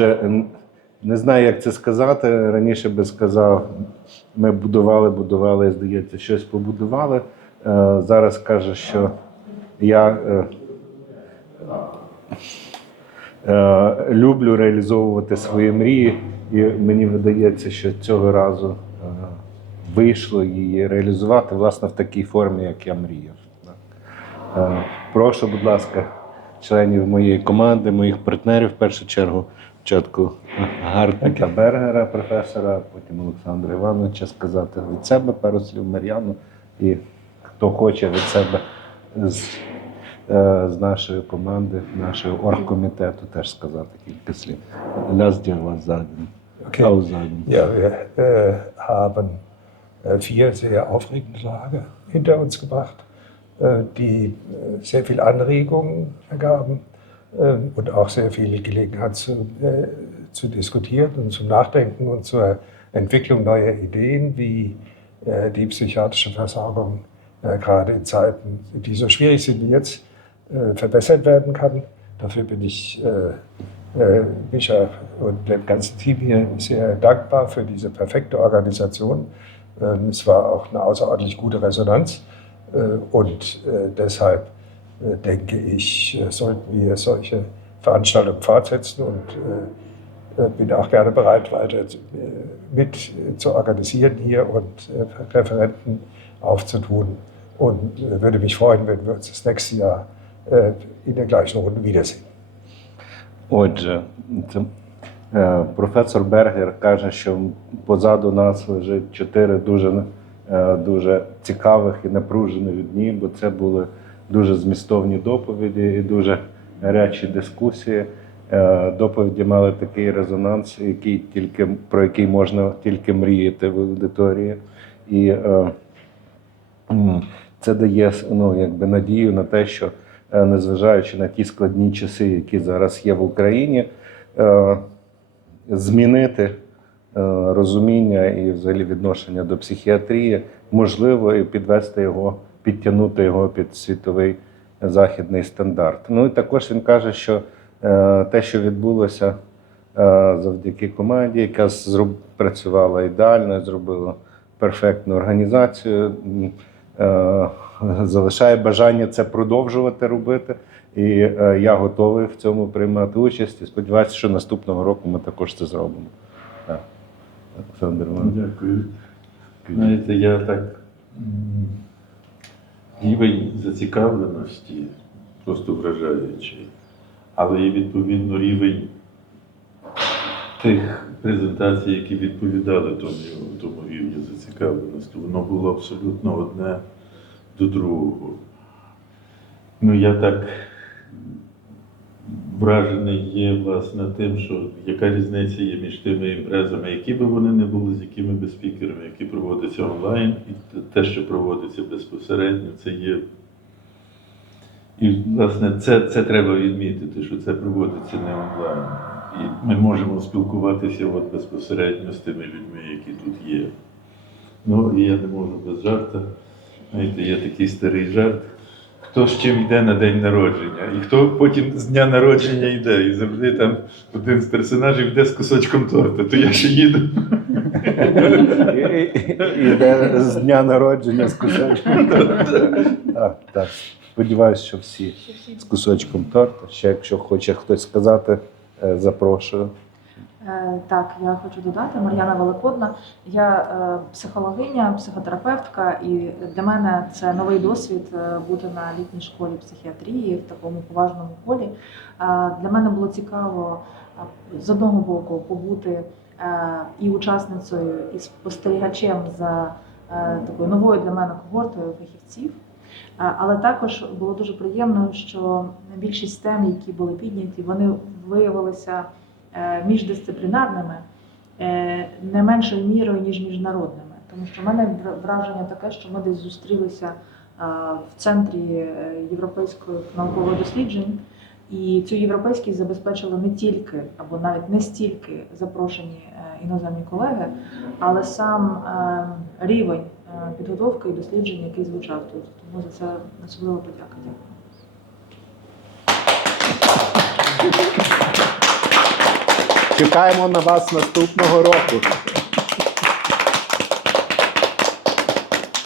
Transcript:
Е, Не знаю, як це сказати. Раніше би сказав, ми будували, будували, здається, щось побудували. Е, Зараз каже, що я е, е, люблю реалізовувати свої мрії, і мені видається, що цього разу вийшло її реалізувати власне в такій формі, як я мріяв. Прошу, будь ласка, членів моєї команди, моїх партнерів, в першу чергу, спочатку Гартника Бергера, професора, потім Олександра Івановича сказати від себе пару слів Мар'яну і хто хоче від себе з, е, з нашої команди, нашого оргкомітету теж сказати кілька слів. Okay. Aussagen. Ja, wir äh, haben äh, vier sehr aufregende Tage hinter uns gebracht, äh, die äh, sehr viel Anregungen ergaben und auch sehr viel Gelegenheit zu, äh, zu diskutieren und zum Nachdenken und zur Entwicklung neuer Ideen, wie äh, die psychiatrische Versorgung äh, gerade in Zeiten, die so schwierig sind wie jetzt, verbessert werden kann. Dafür bin ich Micha und dem ganzen Team hier sehr dankbar für diese perfekte Organisation. Ähm, Es war auch eine außerordentlich gute Resonanz und deshalb denke ich, äh, sollten wir solche Veranstaltungen fortsetzen und äh, äh, bin auch gerne bereit, weiter äh, mit äh, zu organisieren hier und äh, Referenten aufzutun und äh, würde mich freuen, wenn wir uns das nächste Jahr äh, in der gleichen Runde wiedersehen. Отже, це, е, професор Бергер каже, що позаду нас лежить чотири дуже, е, дуже цікавих і напружених дні, бо це були Дуже змістовні доповіді і дуже гарячі дискусії. Е, доповіді мали такий резонанс, який тільки, про який можна тільки мріяти в аудиторії. І е, Це дає ну, якби надію на те, що е, незважаючи на ті складні часи, які зараз є в Україні, змінити розуміння і взагалі відношення до психіатрії можливо і підвести його, підтягнути його під світовий західний стандарт. Ну і також він каже, що е, те, що відбулося е, завдяки команді, яка працювала ідеально, зробила перфектну організацію. е, Залишає бажання це продовжувати робити, і я готовий в цьому приймати участь. І сподіваюся, що наступного року ми також це зробимо. Олександр. Дякую. Знаєте, я так рівень зацікавленості просто вражаючий, але і відповідно рівень тих презентацій, які відповідали тому, тому рівню зацікавленості, воно було абсолютно одне до другого. Ну, я так вражений є власне тим, що яка різниця є між тими імпрезами, які би вони не були, з якими би спікерами, які проводяться онлайн, і те, що проводиться безпосередньо, це є. І, власне, це, це треба відмітити, що це проводиться не онлайн. І ми можемо спілкуватися от безпосередньо з тими людьми, які тут є. Ну, і я не можу без жарта. Знаєте, є такий старий жарт. Хто з чим йде на день народження, і хто потім з дня народження йде. І завжди там один з персонажів йде з кусочком торта, то я ще їду. Іде з дня народження з кусочком торта. Так, так. Сподіваюся, що всі з кусочком торта. Ще якщо хоче хтось сказати, е, запрошую. Е, Так, я хочу додати Мар'яна Великодна. Я е, психологиня, психотерапевтка, і для мене це новий досвід е, бути на літній школі психіатрії в такому поважному колі. Для мене було цікаво з одного боку побути і учасницею, і спостерігачем за такою новою для мене когортою фахівців. Але також було дуже приємно, що більшість тем, які були підняті, вони виявилися міждисциплінарними е, не меншою мірою, ніж міжнародними. Тому що в мене враження таке, що ми десь зустрілися е, в центрі е, європейської наукових досліджень, і цю європейськість забезпечили не тільки або навіть не стільки запрошені е, іноземні колеги, але сам е, рівень е, підготовки і досліджень, який звучав тут. Тому за це особливо подяка. Дякую. Чекаємо на вас наступного року.